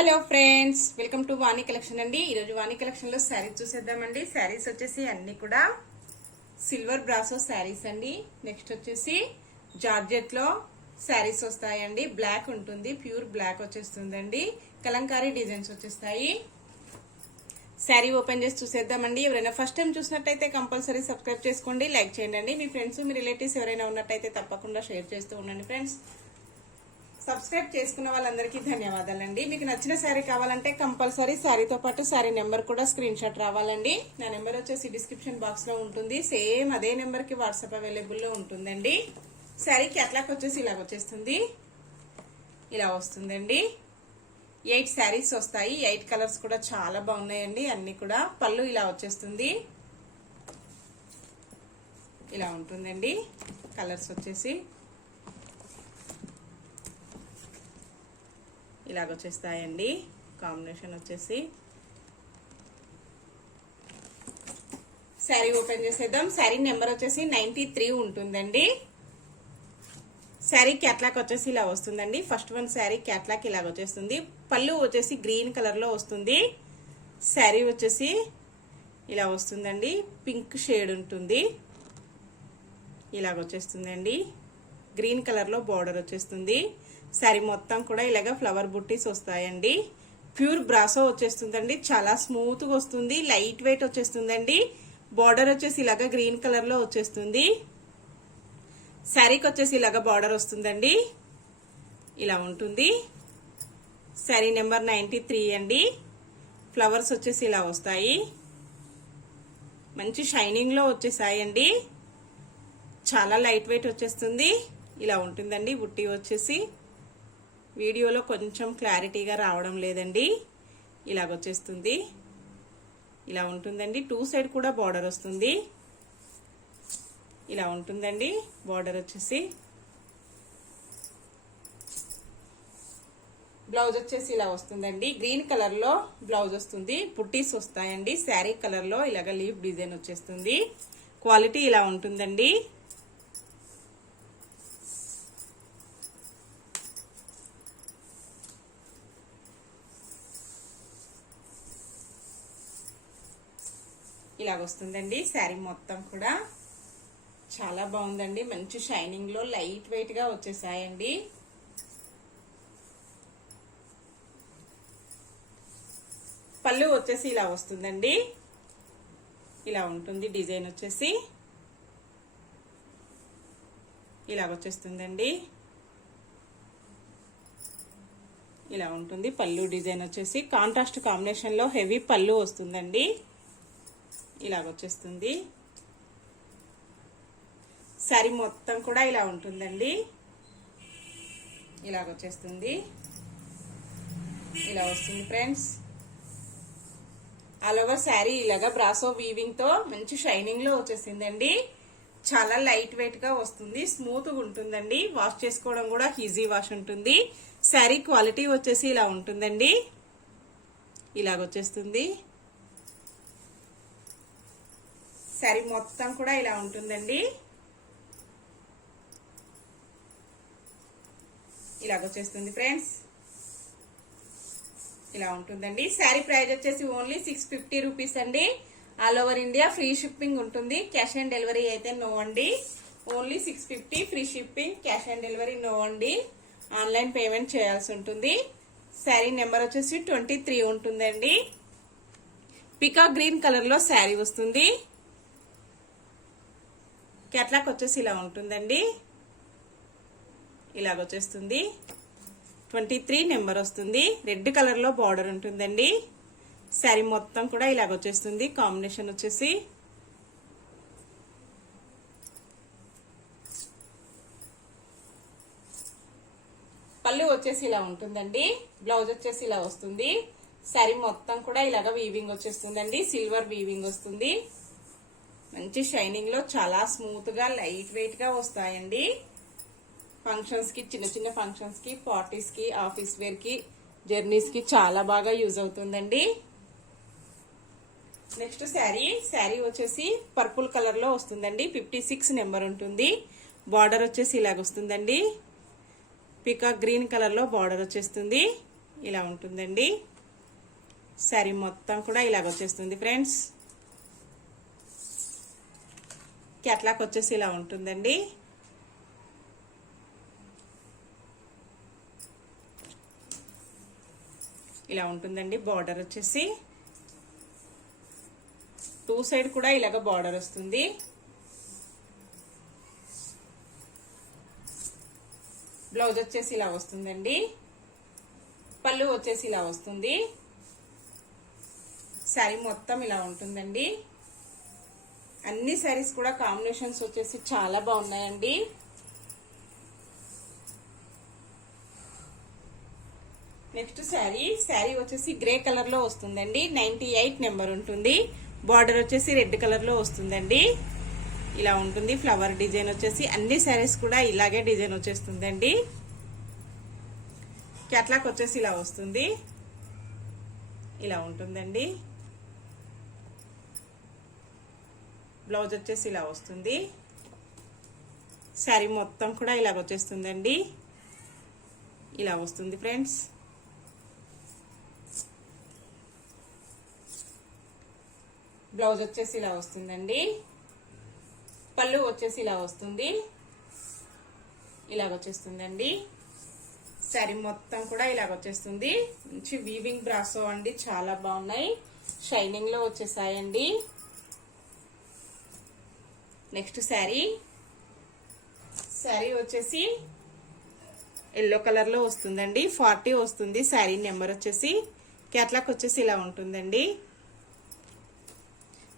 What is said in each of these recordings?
Hello friends, welcome to Vani collection అండి. ఈరోజు వాణి collection లో శారీస్ చూసేద్దామండి. శారీస్ వచ్చేసి అన్ని కూడా సిల్వర్ బ్రాసో శారీస్ అండి. నెక్స్ట్ వచ్చేసి జార్జెట్ లో శారీస్ వస్తాయండి. బ్లాక్ ఉంటుంది, ప్యూర్ బ్లాక్ వచ్చేస్తుందండి. కలంకారీ డిజైన్స్ వచ్చేస్తాయి. శారీ ఓపెన్ చేసి చూసేద్దామండి. ఎవరైనా ఫస్ట్ టైం చూసినట్టయితే కంపల్సరీ సబ్స్క్రైబ్ చేసుకోండి, లైక్ చేయండి. మీ ఫ్రెండ్స్ మీ రిలేటివ్స్ ఎవరైనా ఉన్నట్టయితే తప్పకుండా షేర్ చేస్తూ ఉండండి ఫ్రెండ్స్. సబ్స్క్రైబ్ చేసుకున్న వాళ్ళందరికీ ధన్యవాదాలండి. మీకు నచ్చిన శారీ కావాలంటే కంపల్సరీ శారీతో పాటు శారీ నెంబర్ కూడా స్క్రీన్ షాట్ రావాలండి. నా నెంబర్ వచ్చేసి డిస్క్రిప్షన్ బాక్స్ లో ఉంటుంది. సేమ్ అదే నెంబర్ కి వాట్సాప్ అవైలబుల్ లో ఉంటుందండి. శారీ క్యాట్లాగ్ వచ్చేసి ఇలా వచ్చేస్తుంది, ఇలా వస్తుందండి. 8 శారీస్ వస్తాయి. 8 కలర్స్ కూడా చాలా బాగున్నాయండి. అన్ని కూడా పళ్ళు ఇలా వచ్చేస్తుంది, ఇలా ఉంటుందండి. కలర్స్ వచ్చేసి ఇలాగొచ్చేస్తాయండి. కాంబినేషన్ వచ్చేసి శారీ ఓపెన్ చేసేద్దాం. శారీ నెంబర్ వచ్చేసి 93 ఉంటుందండి. శారీ క్యాట్లాగ్ వచ్చేసి ఇలా వస్తుందండి. ఫస్ట్ వన్ శారీ క్యాట్లాగ్ ఇలాగ వచ్చేస్తుంది. పళ్ళు వచ్చేసి గ్రీన్ కలర్ లో వస్తుంది. శారీ వచ్చేసి ఇలా వస్తుందండి. పింక్ షేడ్ ఉంటుంది, ఇలాగ వచ్చేస్తుందండి. గ్రీన్ కలర్ లో బార్డర్ వచ్చేస్తుంది. శారీ మొత్తం కూడా ఇలాగ ఫ్లవర్ బుట్టీస్ వస్తాయండి. ప్యూర్ బ్రాసో వచ్చేస్తుందండి. చాలా స్మూత్ గా వస్తుంది, లైట్ వెయిట్ వచ్చేస్తుందండి. బార్డర్ వచ్చేసి ఇలాగ గ్రీన్ కలర్ లో వచ్చేస్తుంది. శారీకి వచ్చేసి ఇలాగ బార్డర్ వస్తుందండి, ఇలా ఉంటుంది. శారీ నెంబర్ 93 అండి. ఫ్లవర్స్ వచ్చేసి ఇలా వస్తాయి. మంచి షైనింగ్ లో వచ్చేసాయండి. చాలా లైట్ వెయిట్ వచ్చేస్తుంది, ఇలా ఉంటుందండి. బుట్టి వచ్చేసి వీడియోలో కొంచెం క్లారిటీగా రావడం లేదండి. ఇలాగొచ్చేస్తుంది, ఇలా ఉంటుందండి. 2 సైడ్ కూడా బార్డర్ వస్తుంది, ఇలా ఉంటుందండి. బార్డర్ వచ్చేసి బ్లౌజ్ వచ్చేసి ఇలా వస్తుందండి. గ్రీన్ కలర్ లో బ్లౌజ్ వస్తుంది, పుట్టీస్ వస్తాయండి. శారీ కలర్ లో ఇలాగ లీఫ్ డిజైన్ వచ్చేస్తుంది. క్వాలిటీ ఇలా ఉంటుందండి. ఇలాగొస్తుందండి. శారీ మొత్తం కూడా చాలా బాగుందండి. మంచి షైనింగ్ లో లైట్ వెయిట్ గా వచ్చేసాయండి. పళ్ళు వచ్చేసి ఇలా వస్తుందండి, ఇలా ఉంటుంది. డిజైన్ వచ్చేసి ఇలాగొచ్చేస్తుందండి, ఇలా ఉంటుంది. పళ్ళు డిజైన్ వచ్చేసి కాంట్రాస్ట్ కాంబినేషన్ లో హెవీ పళ్ళు వస్తుందండి, ఇలాగొచ్చేస్తుంది. శారీ మొత్తం కూడా ఇలా ఉంటుందండి, ఇలాగొచ్చేస్తుంది. ఇలా వస్తుంది ఫ్రెండ్స్. ఆల్ ఓవర్ శారీ ఇలాగా బ్రాసో వీవింగ్ తో మంచి షైనింగ్ లో వచ్చేసిందండి. చాలా లైట్ వెయిట్ గా వస్తుంది, స్మూత్ గా ఉంటుందండి. వాష్ చేసుకోవడం కూడా ఈజీ వాష్ ఉంటుంది. శారీ క్వాలిటీ వచ్చేసి ఇలా ఉంటుందండి, ఇలాగొచ్చేస్తుంది. శారీ మొత్తం కూడా ఇలా ఉంటుందండి, ఇలాగొచ్చేస్తుంది ఫ్రెండ్స్. ఇలా ఉంటుందండి. శారీ ప్రైస్ వచ్చేసి ఓన్లీ 650 రూపీస్ అండి. All over India free shipping ఉంటుంది. క్యాష్ ఆన్ డెలివరీ అయితే నో అండి. Only 650 free shipping, cash on delivery no అండి. ఆన్లైన్ పేమెంట్ చేయాల్సి ఉంటుంది. శారీ నెంబర్ వచ్చేసి 23 ఉంటుందండి. పికాక్ గ్రీన్ కలర్ లో శారీ వస్తుంది. క్యాట్లాగ్ వచ్చేసి ఇలా ఉంటుందండి, ఇలాగొచ్చేస్తుంది. 23 నెంబర్ వస్తుంది. రెడ్ కలర్ లో బార్డర్ ఉంటుందండి. శారీ మొత్తం కూడా ఇలాగొచ్చేస్తుంది. కాంబినేషన్ వచ్చేసి పళ్ళు వచ్చేసి ఇలా ఉంటుందండి. బ్లౌజ్ వచ్చేసి ఇలా వస్తుంది. శారీ మొత్తం కూడా ఇలాగ వీవింగ్ వచ్చేస్తుందండి. సిల్వర్ వీవింగ్ వస్తుంది. మంచి షైనింగ్ లో చాలా స్మూత్ గా లైట్ వెయిట్ గా వస్తాయండి. ఫంక్షన్స్ కి, చిన్న చిన్న ఫంక్షన్స్ కి, పార్టీస్ కి, ఆఫీస్ వేర్ కి, జర్నీస్ కి చాలా బాగా యూజ్ అవుతుందండి. నెక్స్ట్ శారీ వచ్చేసి పర్పుల్ కలర్ లో వస్తుందండి. 56 నెంబర్ ఉంటుంది. బార్డర్ వచ్చేసి ఇలాగ వస్తుందండి. పికాక్ గ్రీన్ కలర్ లో బార్డర్ వచ్చేస్తుంది. ఇలా ఉంటుందండి. శారీ మొత్తం కూడా ఇలాగ వచ్చేస్తుంది ఫ్రెండ్స్. క్యాట్లాగ్ వచ్చేసి ఇలా ఉంటుందండి. ఇలా ఉంటుందండి. బార్డర్ వచ్చేసి 2 సైడ్ కూడా ఇలాగ బార్డర్ వస్తుంది. బ్లౌజ్ వచ్చేసి ఇలా వస్తుందండి. పళ్ళు వచ్చేసి ఇలా వస్తుంది. శారీ మొత్తం ఇలా ఉంటుందండి. అన్ని శారీస్ కూడా కాంబినేషన్స్ వచ్చేసి చాలా బాగున్నాయండి. నెక్స్ట్ శారీ వచ్చేసి గ్రే కలర్ లో వస్తుందండి. 98 నెంబర్ ఉంటుంది. బార్డర్ వచ్చేసి రెడ్ కలర్ లో వస్తుందండి. ఇలా ఉంటుంది. ఫ్లవర్ డిజైన్ వచ్చేసి అన్ని శారీస్ కూడా ఇలాగే డిజైన్ వచ్చేస్తుందండి. క్యాట్లాగ్ వచ్చేసి ఇలా వస్తుంది. ఇలా ఉంటుందండి. బ్లౌజ్ వచ్చేసి ఇలా వస్తుంది. శారీ మొత్తం కూడా ఇలాగ వచ్చేస్తుందండి. ఇలా వస్తుంది ఫ్రెండ్స్. బ్లౌజ్ వచ్చేసి ఇలా వస్తుందండి. పళ్ళు వచ్చేసి ఇలా వస్తుంది. ఇలాగ వచ్చేస్తుందండి. శారీ మొత్తం కూడా ఇలాగ వచ్చేస్తుంది. మంచి వీవింగ్ బ్రాసో అండి, చాలా బాగున్నాయి. షైనింగ్ లో వచ్చేసాయండి. నెక్స్ట్ శారీ వచ్చేసి ఎల్లో కలర్ లో వస్తుందండి. 40 వస్తుంది శారీ నెంబర్ వచ్చేసి. క్యాట్లాగ్ వచ్చేసి ఇలా ఉంటుందండి.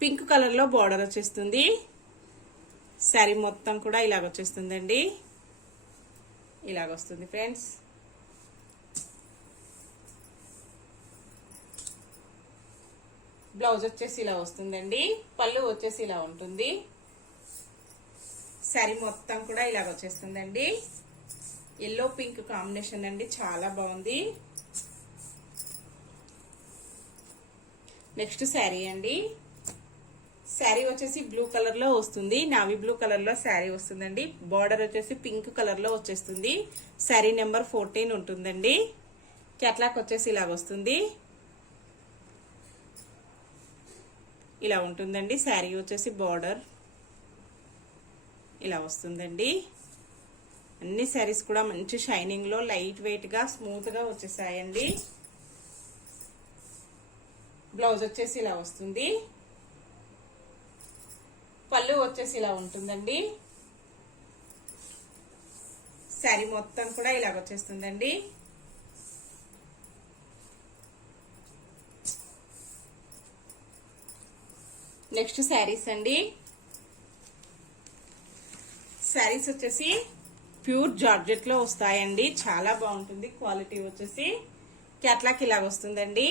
పింక్ కలర్ లో బార్డర్ వచ్చేస్తుంది. శారీ మొత్తం కూడా ఇలాగ వచ్చేస్తుందండి. ఇలాగ వస్తుంది ఫ్రెండ్స్. బ్లౌజ్ వచ్చేసి ఇలా వస్తుందండి. పళ్ళు వచ్చేసి ఇలా ఉంటుంది. శారీ మొత్తం కూడా ఇలాగ వచ్చేస్తుందండి. ఎల్లో పింక్ కాంబినేషన్ అండి, చాలా బాగుంది. నెక్స్ట్ శారీ అండి. శారీ వచ్చేసి బ్లూ కలర్ లో వస్తుంది. నావీ బ్లూ కలర్ లో శారీ వస్తుందండి. బార్డర్ వచ్చేసి పింక్ కలర్ లో వచ్చేస్తుంది. శారీ నెంబర్ 14 ఉంటుందండి. క్యాట్లాగ్ వచ్చేసి ఇలాగ వస్తుంది. ఇలా ఉంటుందండి. శారీ వచ్చేసి బార్డర్ ఇలా వస్తుందండి. అన్ని శారీస్ కూడా మంచి షైనింగ్ లో లైట్ వెయిట్ గా స్మూత్ గా వచ్చేసాయండి. బ్లౌజ్ వచ్చేసి ఇలా వస్తుంది. పళ్ళు వచ్చేసి ఇలా ఉంటుందండి. శారీ మొత్తం కూడా ఇలాగ వచ్చేస్తుందండి. నెక్స్ట్ శారీస్ అండి. శారీస్ వచ్చేసి ప్యూర్ జార్జెట్ లో వస్తాయండి, చాలా బాగుంటుంది. క్వాలిటీ వచ్చేసి క్యాట్లాగ్ ఇలా వస్తుందండి.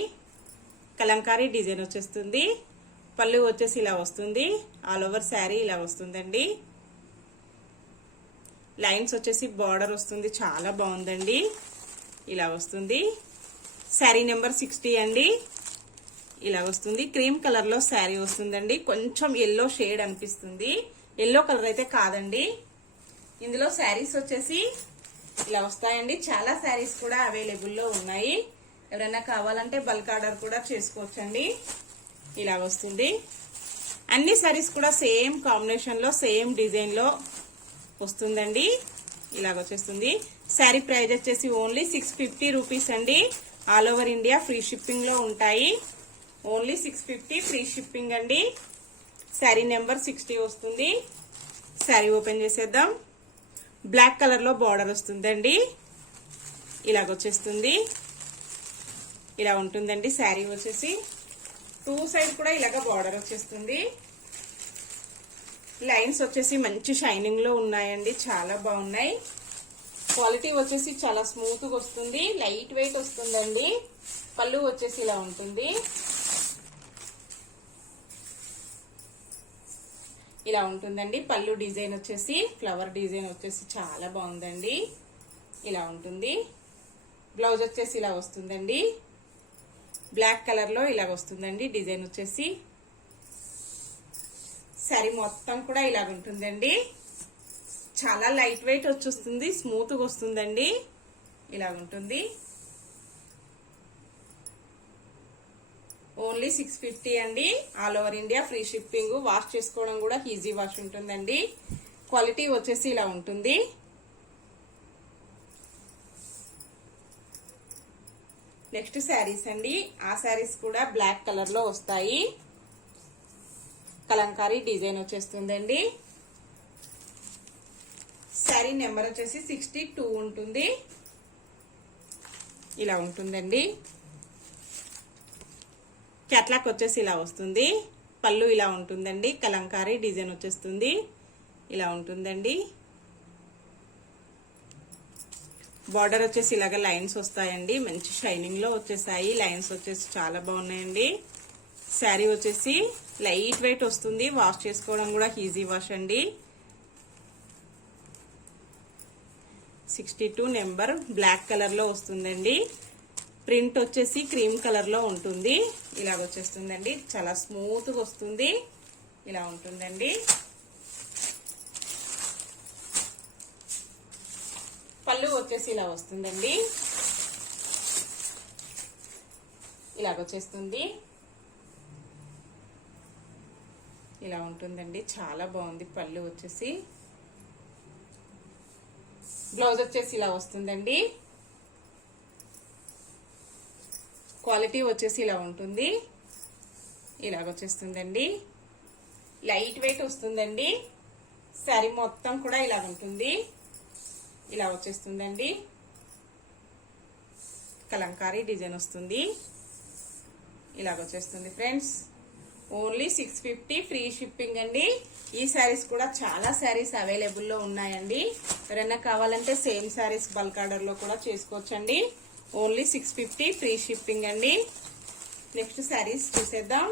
కలంకారీ డిజైన్ వచ్చేస్తుంది. పళ్ళు వచ్చేసి ఇలా వస్తుంది. ఆల్ ఓవర్ శారీ ఇలా వస్తుందండి. లైన్స్ వచ్చేసి బార్డర్ వస్తుంది, చాలా బాగుందండి. ఇలా వస్తుంది. శారీ నెంబర్ 60 అండి. ఇలా వస్తుంది. క్రీమ్ కలర్ లో శారీ వస్తుందండి. కొంచెం ఎల్లో షేడ్ అనిపిస్తుంది. ఎల్లో కలర్ అయితే కాదండి. ఇందులో శారీస్ వచ్చేసి ఇలా వస్తాయండి. చాలా శారీస్ కూడా అవైలబుల్ లో ఉన్నాయి. ఎవరైనా కావాలంటే బల్క్ ఆర్డర్ కూడా చేసుకోవచ్చండి. ఇలా వస్తుంది. అన్ని శారీస్ కూడా సేమ్ కాంబినేషన్ లో సేమ్ డిజైన్ లో వస్తుందండి. ఇలాగ వచ్చేస్తుంది. శారీ ప్రైస్ వచ్చేసి ఓన్లీ 650 రూపీస్ అండి. All over India free shipping లో ఉంటాయి. ఓన్లీ 650 ఫ్రీ షిప్పింగ్ అండి. శారీ నెంబర్ 60 వస్తుంది. శారీ ఓపెన్ చేసేద్దాం. బ్లాక్ కలర్ లో బార్డర్ వస్తుందండి. ఇలాగ వచ్చేస్తుంది. ఇలా ఉంటుందండి. శారీ వచ్చేసి 2 సైడ్ కూడా ఇలాగ బార్డర్ వచ్చేస్తుంది. లైన్స్ వచ్చేసి మంచి షైనింగ్ లో ఉన్నాయండి, చాలా బాగున్నాయి. క్వాలిటీ వచ్చేసి చాలా స్మూత్ గా వస్తుంది, లైట్ వెయిట్ వస్తుందండి. పళ్ళు వచ్చేసి ఇలా ఉంటుంది. ఇలా ఉంటుందండి. పళ్ళు డిజైన్ వచ్చేసి ఫ్లవర్ డిజైన్ వచ్చేసి చాలా బాగుందండి. ఇలా ఉంటుంది. బ్లౌజ్ వచ్చేసి ఇలా వస్తుందండి. బ్లాక్ కలర్ లో ఇలా వస్తుందండి డిజైన్ వచ్చేసి. శారీ మొత్తం కూడా ఇలాగ ఉంటుందండి. చాలా లైట్ వెయిట్ వచ్చేస్తుంది, స్మూత్ గా వస్తుందండి. ఇలా ఉంటుంది. ఓన్లీ 650 అండి. All over India free shipping. Wash చేసుకోవడం కూడా ఈజీ వాష్ ఉంటుందండి. క్వాలిటీ వచ్చేసి ఇలా ఉంటుంది. నెక్స్ట్ శారీస్ అండి. ఆ శారీస్ కూడా బ్లాక్ కలర్ లో వస్తాయి. కలంకారీ డిజైన్ వచ్చేస్తుందండి. శారీ నెంబర్ వచ్చేసి 62 ఉంటుంది. ఇలా ఉంటుందండి. క్యాట్లాక్ వచ్చేసి ఇలా వస్తుంది. పళ్ళు ఇలా ఉంటుందండి. కలంకారీ డిజైన్ వచ్చేస్తుంది. ఇలా ఉంటుందండి. బార్డర్ వచ్చేసి ఇలాగ లైన్స్ వస్తాయండి. మంచి షైనింగ్ లో వచ్చేసాయి. లైన్స్ వచ్చేసి చాలా బాగున్నాయండి. శారీ వచ్చేసి లైట్ వెయిట్ వస్తుంది. వాష్ చేసుకోవడం కూడా ఈజీ వాష్ అండి. 62 నెంబర్ బ్లాక్ కలర్ లో వస్తుందండి. ప్రింట్ వచ్చేసి క్రీమ్ కలర్ లో ఉంటుంది. ఇలాగ వచ్చేస్తుందండి. చాలా స్మూత్ గా వస్తుంది. ఇలా ఉంటుందండి. పళ్ళు వచ్చేసి ఇలా వస్తుందండి. ఇలాగ వచ్చేస్తుంది. ఇలా ఉంటుందండి. చాలా బాగుంది. పళ్ళు వచ్చేసి బ్లౌజ్ వచ్చేసి ఇలా వస్తుందండి. క్వాలిటీ వచ్చేసి ఇలా ఉంటుంది. ఇలాగ వచ్చేస్తుందండి. లైట్ వెయిట్ వస్తుందండి. శారీ మొత్తం కూడా ఇలా ఉంటుంది. ఇలా వచ్చేస్తుందండి. కలంకారీ డిజైన్ వస్తుంది. ఇలాగ వచ్చేస్తుంది ఫ్రెండ్స్. ఓన్లీ 650 ఫ్రీ షిప్పింగ్ అండి. ఈ శారీస్ కూడా చాలా శారీస్ అవైలబుల్ లో ఉన్నాయండి. ఎవరైనా కావాలంటే సేమ్ శారీస్ బల్క్ ఆర్డర్ లో కూడా చేసుకోవచ్చండి. ఓన్లీ 650 ఫ్రీ షిప్పింగ్ అండి. నెక్స్ట్ శారీస్ చూసేద్దాం.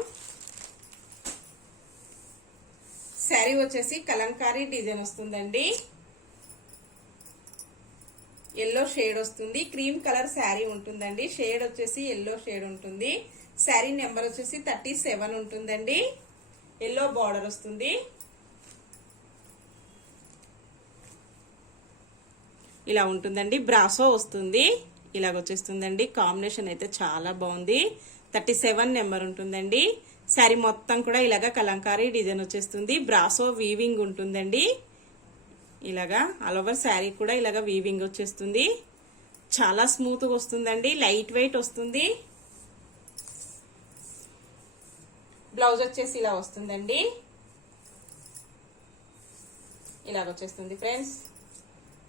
శారీ వచ్చేసి కలంకారీ డిజైన్ వస్తుందండి. ఎల్లో షేడ్ వస్తుంది. క్రీమ్ కలర్ శారీ ఉంటుందండి. షేడ్ వచ్చేసి ఎల్లో షేడ్ ఉంటుంది. శారీ నెంబర్ వచ్చేసి 37 ఉంటుందండి. ఎల్లో బార్డర్ వస్తుంది. ఇలా ఉంటుందండి. బ్రాసో వస్తుంది. ఇలాగ వచ్చేస్తుందండి. కాంబినేషన్ అయితే చాలా బాగుంది. 37 నెంబర్ ఉంటుందండి. శారీ మొత్తం కూడా ఇలాగా కలంకారీ డిజైన్ వచ్చేస్తుంది. బ్రాసో వీవింగ్ ఉంటుందండి. ఇలాగా ఆల్ ఓవర్ శారీ కూడా ఇలాగా వీవింగ్ వచ్చేస్తుంది. చాలా స్మూత్ గా వస్తుందండి. లైట్ వెయిట్ వస్తుంది. బ్లౌజ్ వచ్చేసి ఇలా వస్తుందండి. ఇలాగ వచ్చేస్తుంది ఫ్రెండ్స్.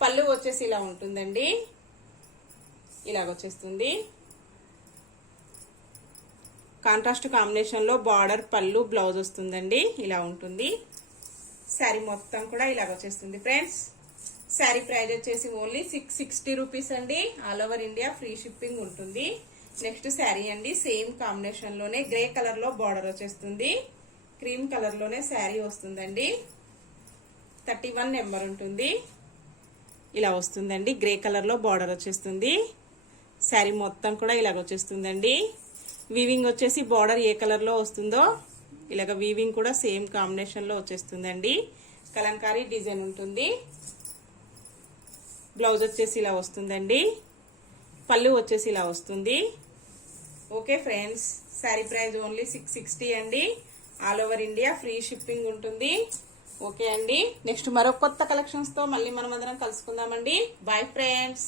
పళ్ళు వచ్చేసి ఇలా ఉంటుందండి. ఇలాగ వచ్చేస్తుంది. కాంట్రాస్ట్ కాంబినేషన్ లో బార్డర్, పళ్ళు, బ్లౌజ్ వస్తుందండి. ఇలా ఉంటుంది. శారీ మొత్తం కూడా ఇలాగ వచ్చేస్తుంది ఫ్రెండ్స్. శారీ ప్రైస్ వచ్చేసి ఓన్లీ 660 రూపీస్ అండి. All over India free shipping ఉంటుంది. నెక్స్ట్ శారీ అండి. సేమ్ కాంబినేషన్ లోనే గ్రే కలర్ లో బార్డర్ వచ్చేస్తుంది. క్రీమ్ కలర్ లోనే శారీ వస్తుందండి. 31 నెంబర్ ఉంటుంది. ఇలా వస్తుందండి. గ్రే కలర్ లో బార్డర్ వచ్చేస్తుంది. శారీ మొత్తం కూడా ఇలాగ వచ్చేస్తుందండి. వీవింగ్ వచ్చేసి బార్డర్ ఏ కలర్ లో వస్తుందో ఇలాగ వీవింగ్ కూడా సేమ్ కాంబినేషన్ లో వచ్చేస్తుందండి. కలంకారీ డిజైన్ ఉంటుంది. బ్లౌజ్ వచ్చేసి ఇలా వస్తుందండి. పళ్ళు వచ్చేసి ఇలా వస్తుంది. Okay friends, sari price only 660 అండి. All over India free shipping ఉంటుంది. ఓకే అండి, నెక్స్ట్ మరో కొత్త కలెక్షన్స్ తో మళ్ళీ మనం అందరం కలుసుకుందామండి. Bye friends.